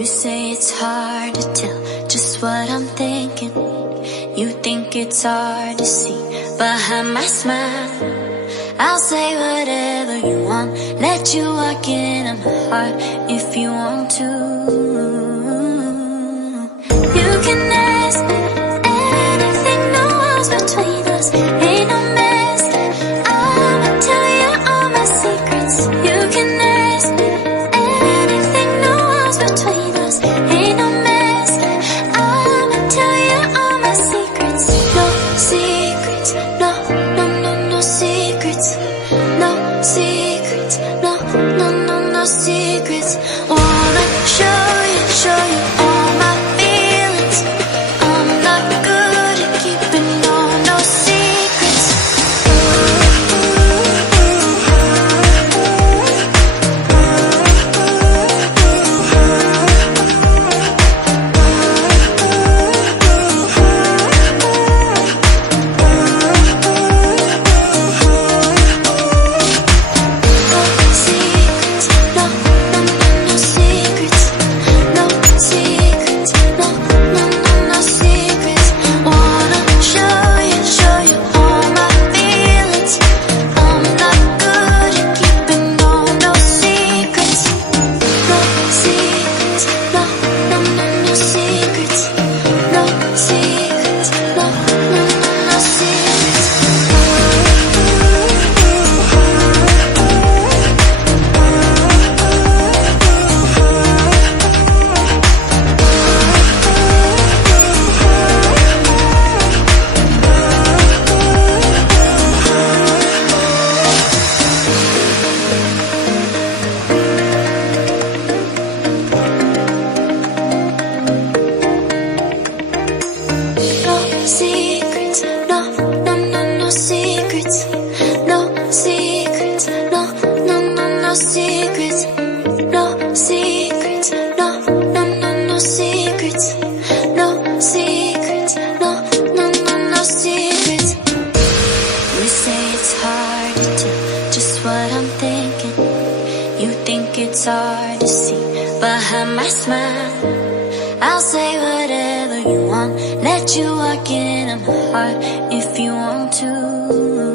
You say it's hard to tell just what I'm thinking. You think it's hard to see behind my smile. I'll say whatever you want, let you walk into my heart if you want to. You can ask me anything, no walls between us, ain't no mess. I'ma tell you all my secrets. You can ask me anything, no walls between us, ain't no mess. I'ma tell you all my secrets. No secrets, no, no, no, no secrets. No secrets, no, no, no, no secrets. Wanna show you all my feelings. I'm not good at keeping no secrets. Secrets, no, no, no, no secrets. No secrets, no, no, no, no secrets. No secrets, no, no, no, no secrets. No secrets, no, no, no, no secrets. You say it's hard to tell just what I'm thinking. You think it's hard to see behind my smile. I'll say whatever you want, let you walk into my heart if you want to.